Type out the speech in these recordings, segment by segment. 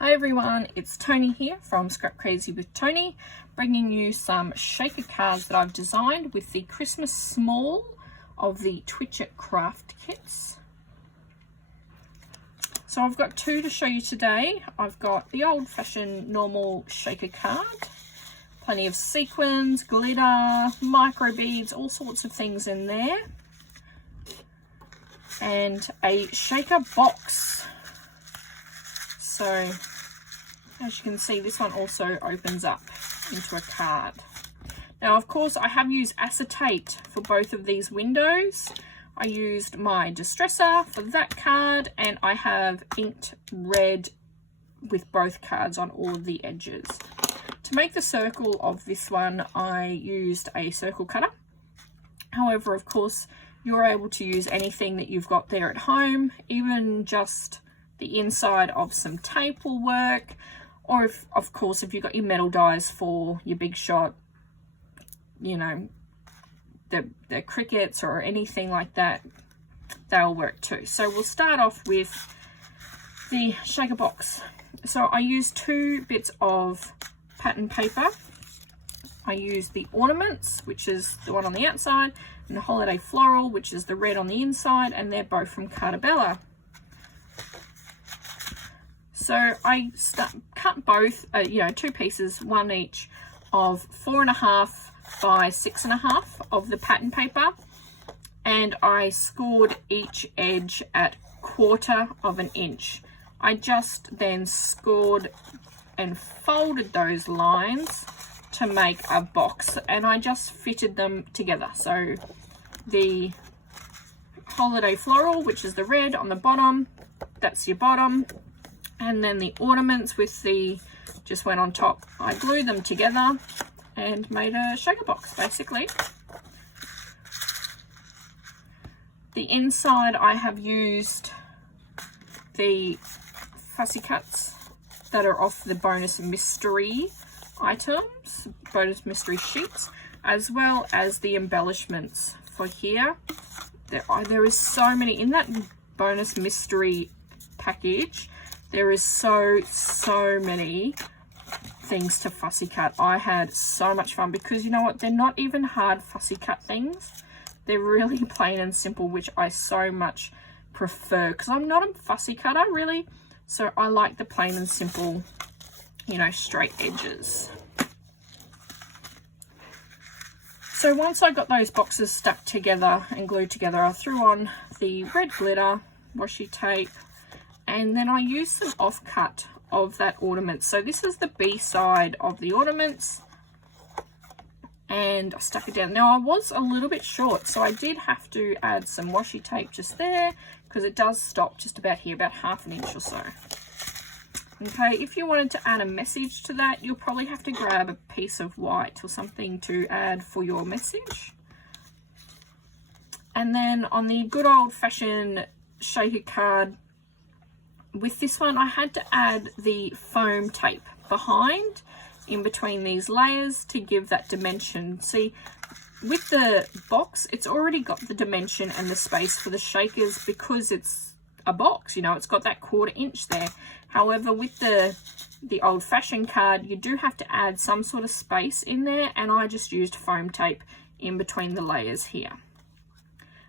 Hi everyone, it's Toni here from Scrap Crazy with Toni, bringing you some shaker cards that I've designed with the Christmas small of the Twitchit craft kits. So I've got two to show you today. I've got the old-fashioned normal shaker card, plenty of sequins, glitter, micro beads, all sorts of things in there, and a shaker box. So, as you can see, this one also opens up into a card. Now, of course, I have used acetate for both of these windows. I used my distresser for that card, and I have inked red with both cards on all of the edges. To make the circle of this one, I used a circle cutter. However, of course, you're able to use anything that you've got there at home, even just the inside of some tape will work, or if, of course, if you've got your metal dies for your big shot, you know, the crickets or anything like that, they'll work too. So we'll start off with the shaker box. So I used 2 bits of pattern paper. I used the Ornaments, which is the one on the outside, and the Holiday Floral, which is the red on the inside, and they're both from Cardstock. So I cut both, 2 pieces, one each, of 4.5 by 6.5 of the pattern paper, and I scored each edge at 1/4 of an inch. I just then scored and folded those lines to make a box, and I just fitted them together. So the Holiday Floral, which is the red on the bottom, that's your bottom. And then the Ornaments with the, just went on top. I glued them together and made a shaker box, basically. The inside, I have used the fussy cuts that are off the bonus mystery items, bonus mystery sheets, as well as the embellishments for here. There is so many in that bonus mystery package. There is so many things to fussy cut. I had so much fun because, you know what, they're not even hard fussy cut things. They're really plain and simple, which I so much prefer because I'm not a fussy cutter really. So I like the plain and simple, you know, straight edges. So once I got those boxes stuck together and glued together, I threw on the red glitter, washi tape, and then I used some offcut of that ornament. So this is the B side of the Ornaments, and I stuck it down. Now I was a little bit short, so I did have to add some washi tape just there because it does stop just about here, about 1/2 inch or so. Okay, if you wanted to add a message to that, you'll probably have to grab a piece of white or something to add for your message. And then on the good old-fashioned shaker card, with this one, I had to add the foam tape behind, in between these layers, to give that dimension. See, with the box, it's already got the dimension and the space for the shakers because it's a box, you know, it's got that 1/4 inch there. However, with the old-fashioned card, you do have to add some sort of space in there, and I just used foam tape in between the layers here.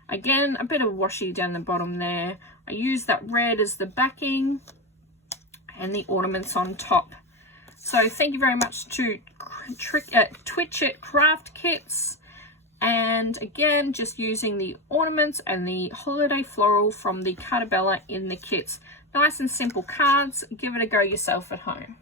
Again, a bit of washi down the bottom there. I used that red as the backing and the Ornaments on top. So thank you very much to Twitchit craft kits. And again, just using the Ornaments and the Holiday Floral from the Cardstock in the kits. Nice and simple cards. Give it a go yourself at home.